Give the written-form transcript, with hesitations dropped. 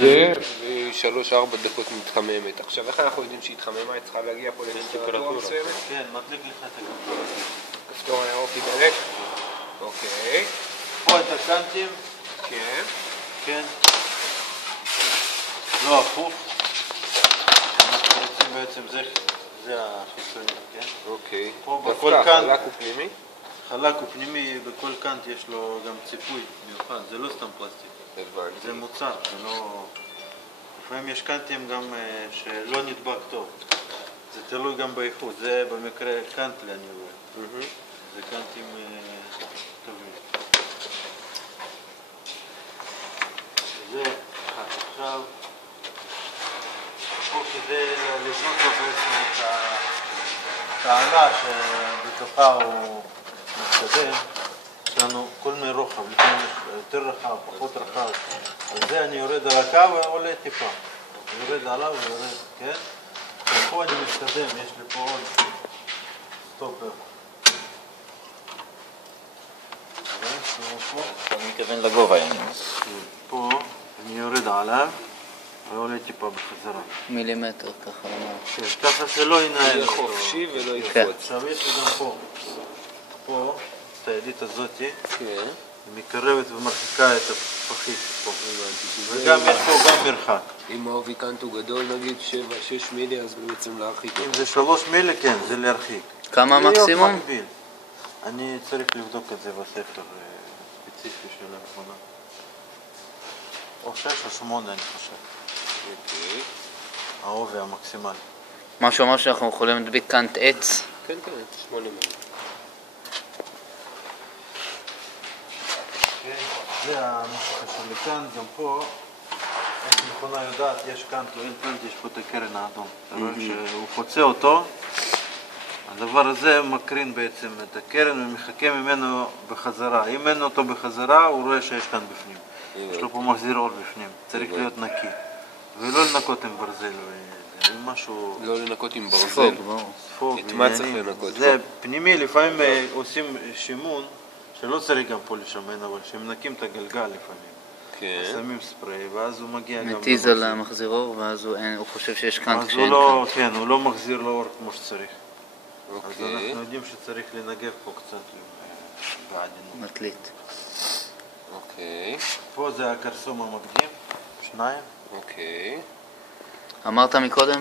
זה 3-4 דקות מתחממת. עכשיו איך אנחנו יודעים שהיא התחממה? היא צריכה להגיע פה לטמפרטורה מסוימת? כן, מדליק לך את הכפתור. הכפתור הירוק ידלק? אוקיי. פה את הקנטים. כן. כן. לא הפוך. אנחנו רוצים בעצם זה החיצוני, כן? אוקיי. פה בכל קאנט. חלק הוא פנימי? חלק הוא פנימי, בכל קאנט יש לו גם ציפוי מיוחד, זה לא סתם פלסטיק. הבנתי. זה מוצר, זה לא... לפעמים יש קאנטים גם שלא נדבק טוב. זה תלוי גם באיכות, זה במקרה קאנטלי אני רואה. זה קאנטים טובים. זה עכשיו, פה כדי לבנות לו בעצם את התעלה שבתוכה הוא מתקדם, יש לנו כל מיני רוחב, לפעמים יותר רחב, פחות רחב. אז זה אני יורד על הקו ועולה טיפה. אני יורד עליו ויורד, כן? ופה אני מתקדם, יש לי פה עוד סטופר. אתה מתכוון לגובה העניין. פה אני יורד עליו ועולה טיפה בחזרה. מילימטר ככה למעלה. כן, ככה שלא ינהל. יהיה חופשי ולא יקפוץ. עכשיו יש לי גם פה, את העילית הזאת, כן. היא מקרבת ומרחיקה את הפחית פה. וגם יש פה גם מרחק. אם העובי קאנט הוא גדול, נגיד 7-6 מילי, אז בעצם להרחיק. אם זה 3 מילי, כן, זה להרחיק. כמה המקסימום? אני צריך לבדוק את זה בספר ספציפי של המכונה. או 6 או 8 אני חושב. אוקיי. העובי המקסימלי. משהו אמר שאנחנו יכולים להדביק קאנט עץ? כן, 8 מילי. זה הנוסחה שלי כאן, גם פה, איך מכונה יודעת, יש קאנט או אין קאנט, יש פה את הקרן האדום. אתה רואה שהוא חוצה אותו, הדבר הזה מקרין בעצם את הקרן ומחכה ממנו בחזרה. אם אין אותו בחזרה, הוא רואה שיש כאן בפנים. יש לו פה מחזיר אור בפנים, צריך להיות נקי. ולא לנקות עם ברזל, משהו... לא לנקות עם ברזל. ספוג, את מה צריך לנקות? זה פנימי, לפעמים עושים שימון, שלא צריך גם פה לשמן, אבל שמנקים את הגלגל לפעמים. כן. שמים ספרי, ואז הוא מגיע גם... מטיז על המחזיר אור, ואז הוא חושב שיש קאנט אז כשאין הוא קאנט. כן, הוא לא מחזיר לו אור כמו שצריך. אז אוקיי. אנחנו יודעים שצריך לנגב פה קצת בעדינות. מטלית. אוקיי. פה זה הקרסום המקדים, 2. אוקיי. אמרת מקודם